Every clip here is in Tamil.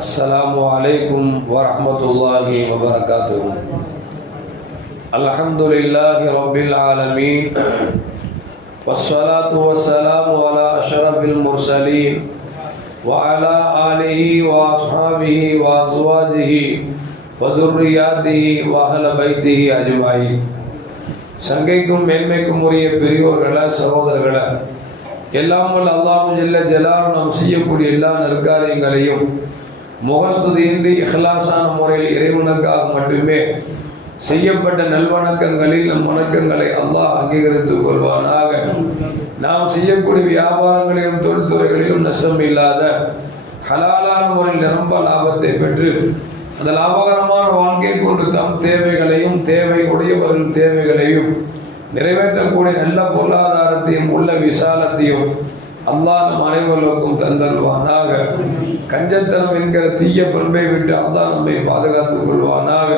السلام عليكم ورحمة الله وبركاته. الحمد لله رب العالمين والصلاة والسلام على أشرف المرسلين وعلى آله وأصحابه وأزواجه وذرياته وأهل بيته أجمعين. சங்கைக்கும் மேன்மைக்கும் உரிய பெரியோர்கள சகோதரர்கள, எல்லாம் வல்ல அல்லாஹ் ஜல்ல ஜலாலுஹு நாம் செய்யக்கூடிய எல்லா நற்காரியங்களையும் முகஸ்துதியின்றி இஹ்லாஸான முறையில் இறைவனுக்காக மட்டுமே செய்யப்பட்ட நல்வணக்கங்களில் நம் வணக்கங்களை அல்லாஹ் அங்கீகரித்துக் கொள்வானாக. நாம் செய்யக்கூடிய வியாபாரங்களிலும் தொழில்துறைகளிலும் நஷ்டம் இல்லாத ஹலாலான முறையில் நிரம்ப லாபத்தை பெற்று அந்த லாபகரமான வாழ்க்கை கொண்டு தம் தேவைகளையும் தேவை உடையவர்கள் தேவைகளையும் நிறைவேற்றக்கூடிய நல்ல பொருளாதாரத்தையும் உள்ள விசாலத்தையும் அல்லாஹ் நம் அனைவர்களுக்கும் தந்தல்வானாக. கஞ்சத்தனம் என்கிற தீய பண்பை விட்டு அல்லாஹ் நம்மை பாதுகாத்துக் கொள்வானாக.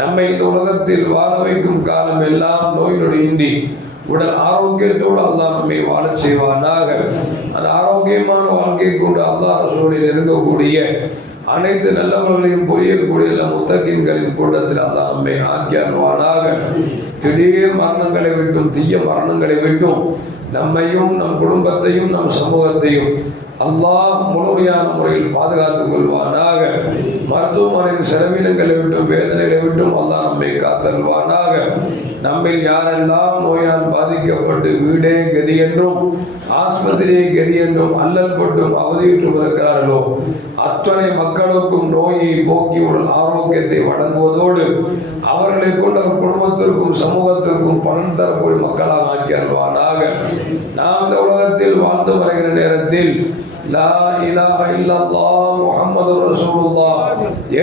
நம்மை இந்த உலகத்தில் வாழ வைக்கும் காலம் எல்லாம் நோய் நொடியின்றி உடல் ஆரோக்கியத்தோடு அல்லாஹ் நம்மை வாழச் செய்வானாக. அந்த ஆரோக்கியமான வாழ்க்கையை கொண்டு அல்லாஹ் ரசூலில் நெருங்கக்கூடிய அனைத்து நல்லவர்களையும் புரியக்கூடிய முத்தகீன்களின் கூட்டத்தில் அல்லாஹ் நம்மை ஆக்கி அருள்வானாக. திடீர் மரணங்களை விட்டும் தீய மரணங்களை விட்டும் நம்மையும் நம் குடும்பத்தையும் நம் சமூகத்தையும் அல்லாஹ் முழுமையான முறையில் பாதுகாத்துக் கொள்வானாக. மருத்துவமனையின் செலவினங்களை விட்டும் வேதனைகளை விட்டும் அல்லாஹ் நம்மை காத்தல்வானாக. நம்மில் யாரெல்லாம் நோயால் பாதிக்கப்பட்டு வீடே கதி என்றும் ஆஸ்பத்திரியை கதி என்றும் அல்லல் பட்டும் அவதியுற்றும் இருக்கிறார்களோ அத்தனை மக்களுக்கும் நோயை போக்கி உடல் ஆரோக்கியத்தை வழங்குவதோடு அவர்களை கொண்ட குடும்பத்திற்கும் சமூகத்திற்கும் பலன் தரக்கூடிய மக்களாக ஆக்கி அருள்வானாக. நாம் இந்த உலகத்தில் வாழ்ந்து வருகிற நேரத்தில் லா இலாஹ இல்லல்லாஹ் முஹம்மதுர் ரசூலுல்லாஹ்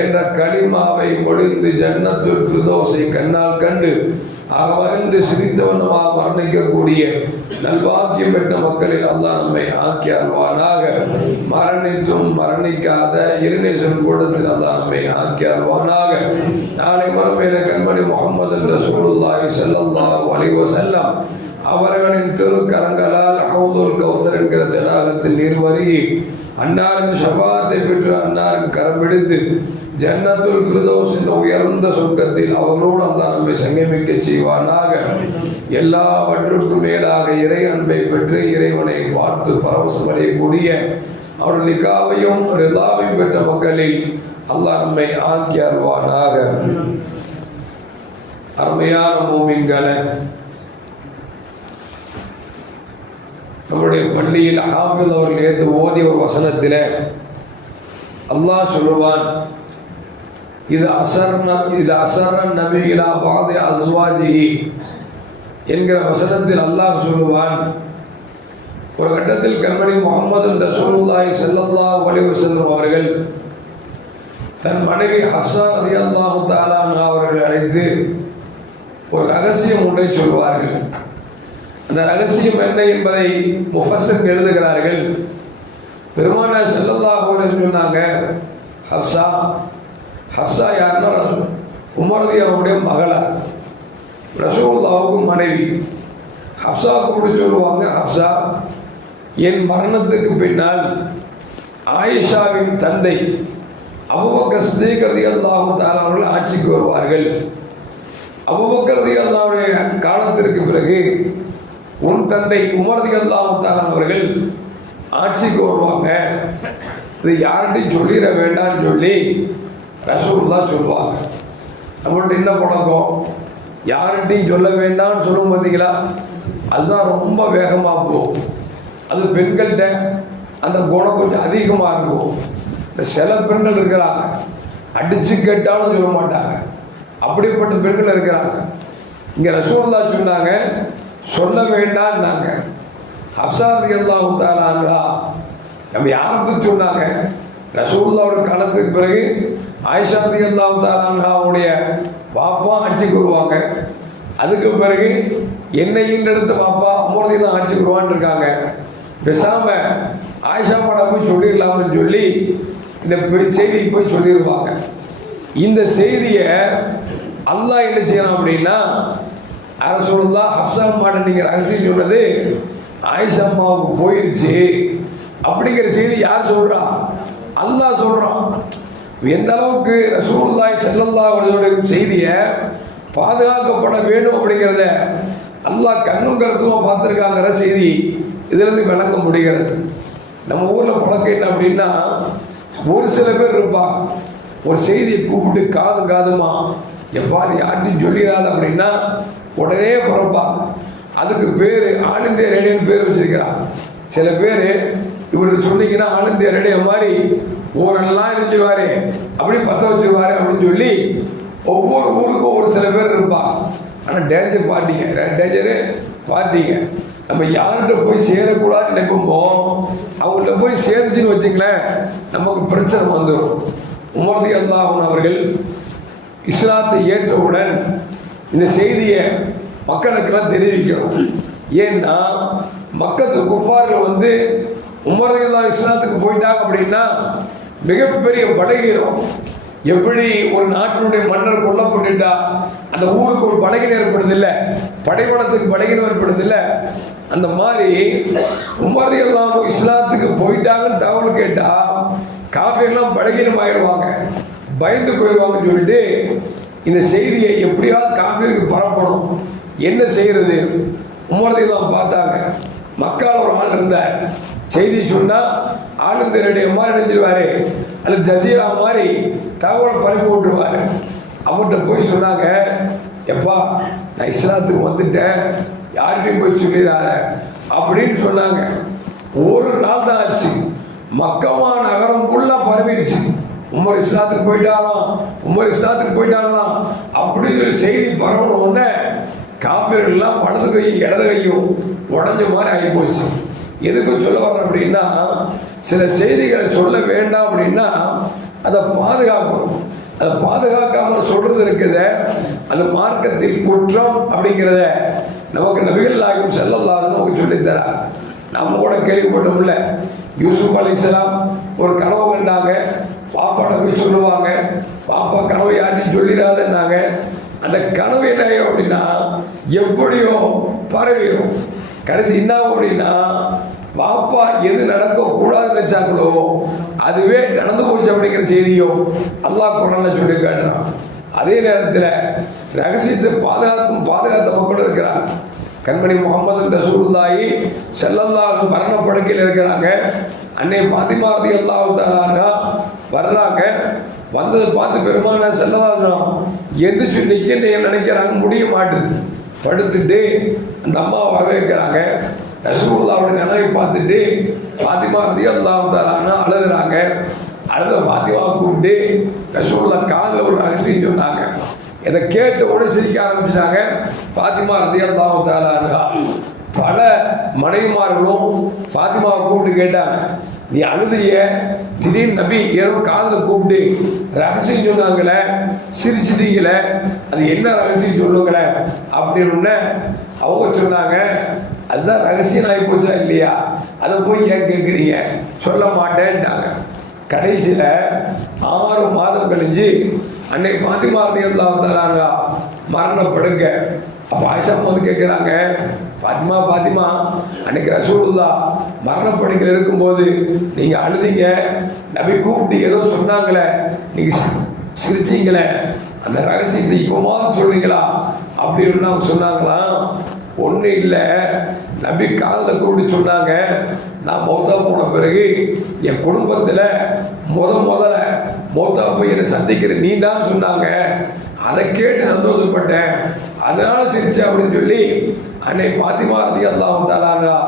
என்ற கலிமாவை முடிந்து ஜன்னத்துல் ஃபிர்தௌஸை கண்ணால் கண்டு அகவந்து சிரித்தவனமாக மரணிக்கக்கூடிய நல்வாக்கியம் பெற்ற மக்களில் அல்லாஹ் நம்மை ஆக்கி அருள்வானாக. மரணித்தும் மரணிக்காத இருநேசன் கூட்டத்தில் அல்லாஹ் நம்மை ஆக்கி அருள்வானாக. நாளை மறுமையில கண்மணி முஹம்மது ரசூலுல்லாஹி ஸல்லல்லாஹு அலைஹி வஸல்லம் அவர்களின் திருக்கரங்களால் ஹவுதுல் கௌசர் என்கிற தடாகத்தில் நீர் வருகி அன்னாரின் ஷஃபாஅத்தை பெற்று அன்னாரின் கரம் பிடித்து ஜன்னத்துல் ஃபிர்தௌஸ் என்ற உயர்ந்த சொர்க்கத்தில் அவர்களோடு அல்லாஹ் நம்மை சங்கமிக்க செய்வானாக. எல்லாவற்றுக்கும் மேலாக இறை அன்பை பெற்று இறைவனை பார்த்து பரவசம் அடையக்கூடிய அவருடைய நிக்காவையும் ரிதாவையும் பெற்ற மக்களில் அல்லாஹ் நம்மை ஆக்கி அருள்வானாக. அருமையான மூமின்களே, நம்முடைய பள்ளியில் ஹாஃபிஸ் அவர்கள் ஏற்று ஓதிய ஒரு வசனத்தில் அல்லாஹ் சொல்லுவான், இது அசர்ன நபியிலா பாதி அஸ்வாஜிஹி என்கிற வசனத்தில் அல்லாஹ் சொல்லுவான், ஒரு கட்டத்தில் கண்மணி முஹம்மது ரசூலுல்லாஹி ஸல்லல்லாஹு அலைஹி வஸல்லம் அவர்கள் தன் மனைவி ஹஃப்ஸா ரலியல்லாஹு தஆலா அன்ஹா அவர்களை அழைத்து ஒரு ரகசியம் ஒன்றை சொல்வார்கள். அந்த ரகசியம் என்ன என்பதை முஃபஸ்ஸிர் எழுதுகிறார்கள். பெருமானார் ஸல்லல்லாஹு அலைஹி வஸல்லம் சொன்னாங்க, ஹஃப்ஸா யாருன்னா உமர் ரலியல்லாஹுடைய மகளா, ரசூலுல்லாஹுக்கு மனைவி. ஹஃப்ஸாவுக்கு கூட சொல்லுவாங்க, ஹஃப்ஸா என் மரணத்துக்கு பின்னால் ஆயிஷாவின் தந்தை அபூபக்கர் சித்தீக் ரலியல்லாஹு தஆலா அவர்கள் ஆட்சிக்கு வருவார்கள். அபூபக்கர் ரலியல்லாஹுடைய காலத்திற்கு பிறகு உன் தந்தை உமர் ரலியல்லாஹு தஆலா அவர்கள் ஆட்சிக்கு வருவாங்க, இது யார்கிட்டையும் சொல்லிட வேண்டாம்னு சொல்லி ரசூலுல்லாஹ் சொல்லுவாங்க. நம்மள்ட்ட என்ன பழக்கம், யார்கிட்டையும் சொல்ல வேண்டாம்னு சொல்லும் பார்த்தீங்களா, அதுதான் ரொம்ப வேகமாக போகும். அது பெண்கள்கிட்ட அந்த குணம் கொஞ்சம் அதிகமாக இருக்கும். இந்த சில பெண்கள் இருக்கிறாங்க, அடிச்சு கேட்டாலும் சொல்ல மாட்டாங்க, அப்படிப்பட்ட பெண்கள் இருக்கிறாங்க. இங்கே ரசூலுல்லாஹ் சொன்னாங்க, சொல்ல வேண்டாம்னாங்க. ஹஃப்ஸா ரலியல்லாஹு தஆலா அன்ஹா நம்ம யாருக்கு சொன்னாங்க, ரசூலுல்லாஹ்வுடைய காலத்துக்கு பிறகு ஆயிஷா ரலியல்லாஹு தஆலா அன்ஹாவுடைய பாப்பா ஆட்சிக்கு வருவாங்க. அதுக்கு பிறகு என்னை ஈண்டெடுத்த பாப்பா உமர் ரலியல்லாஹு ஆட்சிக்கு வருவான்னு இருக்காங்க. பேசாம ஆயிஷா பாட போய் சொல்லிடலாம்னு சொல்லி இந்த செய்தியை போய் சொல்லிடுவாங்க. இந்த செய்தியை அல்லாஹ் என்ன செய்யலாம் அப்படின்னா, ரசூலுல்லாஹ் ஹஃப்ஸா அம்மாட்ட நீங்க ரகசியம் சொன்னது ஆயிஷா அம்மாவுக்கு போயிருச்சு அப்படிங்கிற செய்தி யார் சொல்றா? அல்லாஹ் சொல்றான். எந்த அளவுக்கு ரசூலுல்லாஹி ஸல்லல்லாஹு அலைஹி வஸல்லம் செய்தியை பாதுகாக்கப்பட வேண்டும் அப்படிங்கிறத அல்லாஹ் கண்ணும் கருத்துமா பார்த்துருக்காங்கிற செய்தி இதிலிருந்து விளங்க முடிகிறது. நம்ம ஊரில் பழக்கம் என்ன அப்படின்னா, ஒரு சில பேர் இருப்பாங்க, ஒரு செய்தியை கூப்பிட்டு காதுமா எப்பா அது யார்ட்டையும் சொல்லிடாத அப்படின்னா உடனே பிறப்பாங்க. அதுக்கு பேர் ஆல் இந்தியா ரேடியோன்னு பேர் வச்சிருக்கிறாங்க. சில பேர் இவருக்கு சொன்னீங்கன்னா ஆல் இந்தியா ரேடியோ மாதிரி ஊரெல்லாம் இருந்துவாரு, அப்படி பற்ற வச்சுருவாரு அப்படின்னு சொல்லி ஒவ்வொரு ஊருக்கும் ஒரு சில பேர் இருப்பாங்க. ஆனால் டேஞ்சர் பார்ட்டிங்க நம்ம யார்கிட்ட போய் சேரக்கூடாதுன்னு நினைப்போமோ அவங்கள்ட்ட போய் சேர்ந்துச்சுன்னு வச்சுங்களேன், நமக்கு பிரச்சனை வந்துடும். உமர் ரலியல்லாஹு அன்ஹு அவர்கள் இஸ்லாத்தை ஏற்றவுடன் இந்த செய்தியை மக்களுக்கெல்லாம் தெரிவிக்கணும். ஏன்னா மக்கத்து குஃபார்கள் வந்து உமர் ரலியல்லாஹு இஸ்லாத்துக்கு போயிட்டாங்க அப்படின்னா மிகப்பெரிய படைகீரம். எப்படி ஒரு நாட்டினுடைய மன்னர் கொல்லப்பட்டுட்டா அந்த ஊருக்கு ஒரு படைகினம் ஏற்படுது இல்லை, படைபலத்துக்கு படைகினம் ஏற்படுது இல்லை, அந்த மாதிரி உமர் ரலியல்லாஹு அன்ஹு இஸ்லாத்துக்கு போயிட்டாங்கன்னு தகவல் கேட்டா காஃபியெல்லாம் படைகினம் ஆயிடுவாங்க, பயந்து போயிடுவாங்கன்னு சொல்லிட்டு இந்த செய்தியை எப்படியாவது காஃபியருக்கு பரப்பணும். என்ன செய்யறது? உமர் ரலியல்லாஹு பார்த்தாங்க, மக்கால ஒரு ஆள் இருந்தார், செய்தி சொன்னா ஆளுந்த ரேடியோ மாதிரி நினைஞ்சிருவாரு, அல்லது ஜசீரா மாதிரி தகவலை பரப்பி விட்டுருவாரு. அவர்கிட்ட போய் சொன்னாங்க, எப்பா நான் இஸ்லாத்துக்கு வந்துட்டேன், யார்கிட்டையும் போய் சொல்லிடாத அப்படின்னு சொன்னாங்க. ஒரு நாள் தான் ஆச்சு, மக்கமா நகரம் ஃபுல்லா பரவிடுச்சு. உமர் இஸ்லாத்துக்கு போயிட்டாங்களாம் அப்படின்னு சொல்லி செய்தி பரவணும். உடனே காப்பீர்கள்லாம் வலது கையும் இடது கையும் உடஞ்ச மாதிரி ஆகி போச்சு. எதுக்கு சொல்ல வர்றேன் அப்படின்னா, சில செய்திகளை சொல்ல வேண்டாம் அப்படின்னா அதை பாதுகாக்கணும். அதை பாதுகாக்காமல் சொல்றது இருக்குது, அது மார்க்கத்தில் குற்றம் அப்படிங்கிறத நமக்கு நபிகள் நாயகம் ஸல்லல்லாஹு அலைஹி வஸல்லம் சொல்லித்தரார். நம்ம கூட கேள்விப்பட்டோம்ல, யூசுப் அலைஹிஸ்ஸலாம் ஒரு கனவு கண்டாங்க, பாப்பாட போய் சொல்லுவாங்க, பாப்பா கனவு யார்ட்டையும் சொல்லிடாதன்னாங்க. அந்த கனவு என்ன அப்படின்னா எப்படியோ பரவிடும். கடைசி என்ன அப்படின்னா பாப்பா எது நடக்க கூடாதுன்னு நினைச்சாங்களோ அதுவே நடந்து போச்சு அப்படிங்கிற செய்தியும் அல்லாஹ் குர்ஆன்ல சொல்லி காட்டுறான். அதே நேரத்தில் ரகசியத்தை பாதுகாத்த மக்களும் இருக்கிறார். கண்மணி முகமது ரசூலுல்லாஹி ஸல்லல்லாஹு அலைஹி வஸல்லம் மரணப்படுக்கையில் இருக்கிறாங்க. அன்னை ஃபாத்திமா ரலியல்லாஹு தஆலா அன்ஹா வர்றாங்க. வந்ததை பார்த்து பெருமானார் ஸல்லல்லாஹு அலைஹி வஸல்லம் எந்திரிச்சு நிற்கன்னு நினைக்கிறாங்க, முடிய மாட்டுது. படுத்துட்டு அந்த அம்மாவை வரவேற்கிறாங்க. ரசூலுல்லாஹ்வுடைய நிலையை பார்த்துட்டு ஃபாத்திமா ரலியல்லாஹு தஆலா அன்ஹா அழுகுறாங்க. அழுத ஃபாத்திமாவை கூப்பிட்டு ரசூலுல்லாஹ் காதில் ஒரு ரகசியம் சொன்னாங்க. இதை கேட்ட உடனே சிரிக்க ஆரம்பிச்சிட்டாங்க. ஃபாத்திமா ரலியல்லாஹு தஆலா அன்ஹா பல மனைவிமார்களும் ஃபாத்திமாவை கூப்பிட்டு கேட்டாங்க, நீ அழுதிய திடீர்னு நபி ஏதோ காதில் கூப்பிட்டு ரகசியம் சொன்னாங்களே, சிரிச்சிட்டீங்களே, அது என்ன ரகசியம் சொல்லுங்களே அப்படின்னு அவங்க சொன்னாங்க, அதுதான் ரகசியம் ஆகி போச்சா இல்லையா, அதை போய் ஏன் கேட்குறீங்க, சொல்ல மாட்டேன்ட்டாங்க. கடைசியில் 6 மாதம் கழிஞ்சு அன்னைக்கு ஃபாத்திமா ரலியல்லாஹு தஆலா அன்ஹா மரணப்படுங்க. அப்போ ஆயிஷா வந்து கேட்குறாங்க, ஃபாத்திமா அன்னைக்கு ரசூலுல்லாஹ் மரணப்படுக்கையில் இருக்கும்போது நீங்கள் அழுதிங்க, நபி கூப்பிட்டு ஏதோ சொன்னாங்களே, நீங்கள் சிரிச்சிங்களே, அந்த ரகசியத்தை இப்போமாவது சொல்றீங்களா அப்படின்னு அவங்க சொன்னாங்களாம். ஒன்றும் இல்லை, நபி காதில் கூப்பிட்டு சொன்னாங்க, நான் மௌத்தா போன பிறகு என் குடும்பத்தில் முதல்ல மௌத்தா போய் என்னை சந்திக்கிற நீ தான் சொன்னாங்க, அதை கேட்டு சந்தோஷப்பட்டேன், அதனால சிரிச்சேன் அப்படின்னு சொல்லி அன்னை ஃபாத்திமா ரலியல்லாஹு தஆலா அன்ஹா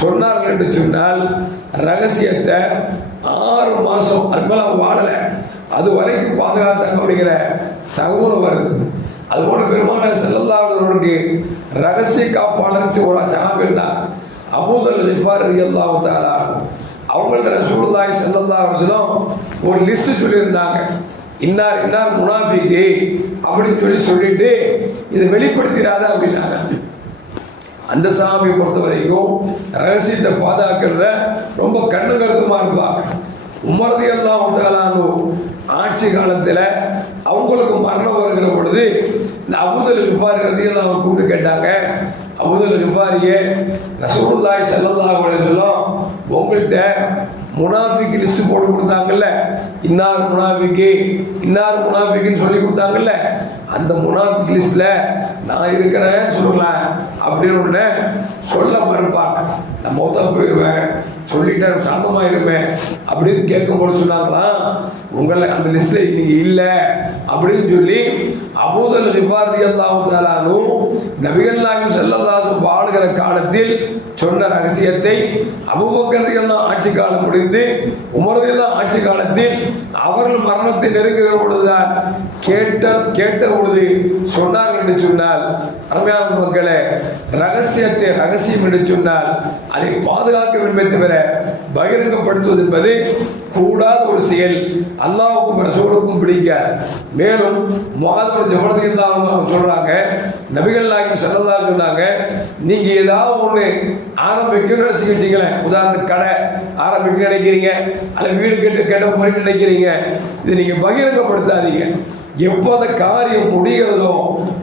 சொன்னார்கள் என்று சொன்னால், ரகசியத்தை 6 மாதம் அது மேலே வாழலை, அது வரைக்கும் பாதுகாத்தாங்க அப்படிங்கிற தகவல் வருது. அதுபோல பெருமானார் ஸல்லல்லாஹு அலைஹி வஸல்லம் ரகசிய காப்பாளர் ஒரு சஹாபி இருந்தாங்க, அபூ தர் கிஃபாரி ரலியல்லாஹு தஆலா. அவங்கள்ட்ட ரசூலுல்லாஹி ஸல்லல்லாஹு அலைஹி வஸல்லம் ஒரு லிஸ்ட் சொல்லியிருந்தாங்க, இன்னார் முனாஃபிக்கு அப்படின்னு சொல்லிட்டு இதை வெளிப்படுத்திடாத அப்படின்னாங்க. அந்த சஹாபியை பொறுத்த வரைக்கும் ரகசியத்தை பாதுகாக்கிறத ரொம்ப கண்ணு கருத்துமா இருப்பாங்க. உமர் ரலியல்லாஹு தஆலா ஆட்சி காலத்தில் அவங்களுக்கு மரணம் வருகிற பொழுது இந்த அபூ தர் கிஃபாரி ரலியல்லாஹு அன்ஹு கூப்பிட்டு கேட்டாங்க, அபூ தர் கிஃபாரியே, ரசூலுல்லாஹி ஸல்லல்லாஹு அலைஹி வஸல்லம் உங்கள்கிட்ட முனாஃபிக் லிஸ்ட் போட்டு கொடுத்தாங்கல்ல, இன்னார் முனாஃபிக்குன்னு சொல்லி கொடுத்தாங்கல்ல, அந்த முனாஃபிக் லிஸ்ட்ல நான் இருக்கிறேன்னு சொல்லலாம் அப்படின்னு ஒன்று சொல்ல மறுப்பாங்க. நான் மௌத்தா போயிடுவேன், சொல்லிட்டேன் சாந்தமாயிருவேன் அப்படின்னு கேட்கும்போது சொன்னாங்களாம், உங்களை அந்த லிஸ்ட்ல நீங்க இல்லை அப்படின்னு சொல்லி அபூதல் கிஃபார் ரலியல்லாஹு தஆலா அன்ஹு நபிகள் நாயகம் ஸல்லல்லாஹு அலைஹி வஸல்லம் வாழுகிற காலத்தில் சொன்ன ரகசியத்தை அபூபக்கர் ரலியல்லாஹு ஆட்சி காலம் முடிந்து உமர் ரலியல்லாஹு ஆட்சி காலத்தில் அவர்கள் மரணத்தை நெருங்குகிற பொழுதுதான் கேட்ட பொழுது சொன்னார்கள் என்று சொன்னால், அருமையான மக்களே, ரகசியத்தை ரகசியம் என்று சொன்னால் அதை பாதுகாக்க வேண்டும் தவிர பகிரங்கப்படுத்துவது என்பது கூடாத ஒரு செயல். அல்லாஹ்வுக்கும் ரசூலுக்கும் பிடிக்காது. மேலும் முஆத் பின் ஜபல் ரலியல்லாஹு அன்ஹு சொல்றாங்க, நபிகள் நாயகம் ஸல்லல்லாஹு அலைஹி சொன்னாங்க, நீங்க ஏதாவது ஒண்ணு ஆரம்பிக்கணும்னு வச்சுக்கிட்டீங்களேன், உதாரணத்துக்கு கடை ஆரம்பிக்க நினைக்கிறீங்க, அல்ல வீடு கேட்ட போயிட்டு நினைக்கிறீங்க, இது நீங்க பகிரங்கப்படுத்தாதீங்க. எப்போ அந்த காரியம் முடிகிறதோ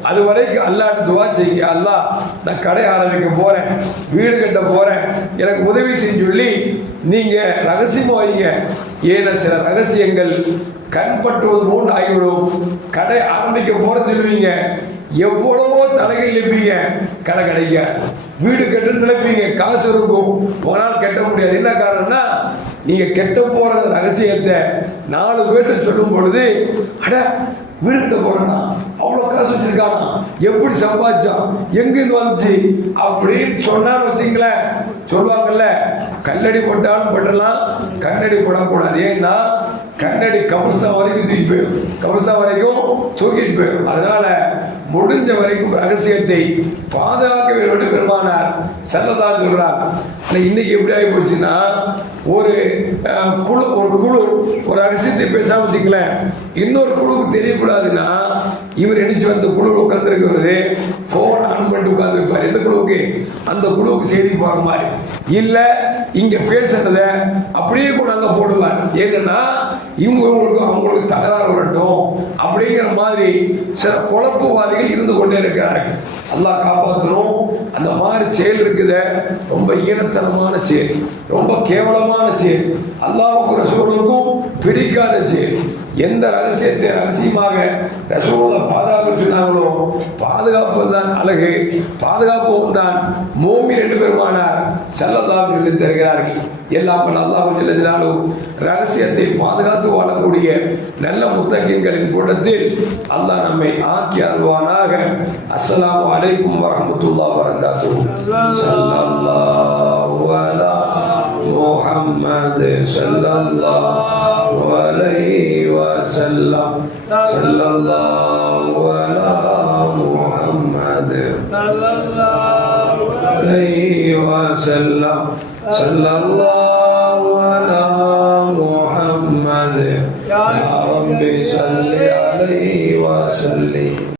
அது வரைக்கும் அல்லாஹ்ட்ட துஆ செய்யுங்க, அல்லாஹ் நான் கடை ஆரம்பிக்க போறேன், வீடு கட்ட போறேன், எனக்கு உதவி செய்ய சொல்லி நீங்க ரகசியமா வைங்க. ஏன்னா சில ரகசியங்கள் கண்பட்டுவது போன்று ஆகிவிடும். கடை ஆரம்பிக்க போறேன்னு சொல்லுவீங்க, எவ்வளவோ தலைகள் நிற்பீங்க, கடை கிடைக்க, வீடு கட்டு நினைப்பீங்க, காசு இருக்கும், போனால் கட்ட முடியாது. என்ன காரணம்னா நீங்க கெட்ட போற ரகசியத்தை 4 பேர்ட்ட சொல்லும் பொழுது, அட வீடு கட்ட போறானா, அவ்வளவு காசு வச்சிருக்கானா, எப்படி சம்பாதிச்சான், எங்க இருந்து வந்துச்சு அப்படின்னு சொன்னான்னு வச்சுங்களேன், சொல்லுவாங்கல்ல, கல்லடி போட்டாலும் பட்டலாம், கண்ணடி போடக்கூடாது. ஏன்னா கண்ணடி கபர்ஸ்தான் வரைக்கும் தூக்கி போயிடும், கபர்ஸ்தான் வரைக்கும் தூக்கிட்டு போயிடும். அதனால முடிஞ்ச வரைக்கும் ரகசியத்தை பாதுகாக்க வேண்டும் பெருமானார் ஸல்லல்லாஹு சொல்றார். இன்னைக்கு எப்படி ஆகி போச்சுன்னா, ஒரு குழு ஒரு ரகசியத்தை பேசாம வச்சுக்கலேன், இன்னொரு குழுவுக்கு தெரியக்கூடாதுன்னா இவர் எணிச்சு வந்து குழு உட்கார்ந்துருக்கிறது போன் ஆன் பண்ணிட்டு உட்கார்ந்துருப்பார். எந்த குழுவுக்கு? அந்த குழுவுக்கு செய்தி போற மாதிரி. இல்ல இங்க பேசுறத அப்படியே கூட அங்க போடுவார். ஏன்னா அவங்களுக்கு தகராறு வரட்டும் அப்படிங்கிற மாதிரி சில குழப்பவாதிகள் இருந்து கொண்டே இருக்கிறார்கள். அல்லாஹ் காப்பாற்றணும். அந்த மாதிரி செயல் இருக்குது, ரொம்ப ஈனத்தனமான செயல், ரொம்ப கேவலமான செயல், அல்லாஹ்வுக்கும் ரசூலுக்கும் பிடிக்காத செயல். எந்த ரகசியத்தை ரகசியமாக ரசூலுல்லாஹ் பாதுகாக்க சொன்னாங்களோ பாதுகாப்பது தான் அழகு, பாதுகாப்பவும் தான் மூமின் என்று பெருமானார் ஸல்லல்லாஹு அலைஹி சொல்லி தருகிறார்கள். எல்லாம் அல்லாஹ் ஜல்ல ஜலாலுஹு ரகசியத்தை பாதுகாத்து வாழக்கூடிய நல்ல முத்தகீன்களின் கூட்டத்தில் அல்லாஹ் நம்மை ஆக்கி அருள்வானாக. அஸ்ஸலாமு அலைக்கும் வரஹ்மத்துல்லாஹி வபரகாத்துஹு. ஸல்லல்லாஹு அலா முஹம்மது ஸல்லல்லாஹு அலைஹி வஸல்லம். ஸல்லல்லாஹு அலா முஹம்மது ஸல்லல்லாஹு அலைஹி வஸல்லம். ஸல்லல்லாஹு அலா முஹம்மது யா ரப்பி ஸல்லி அலைஹி வஸல்லிம்.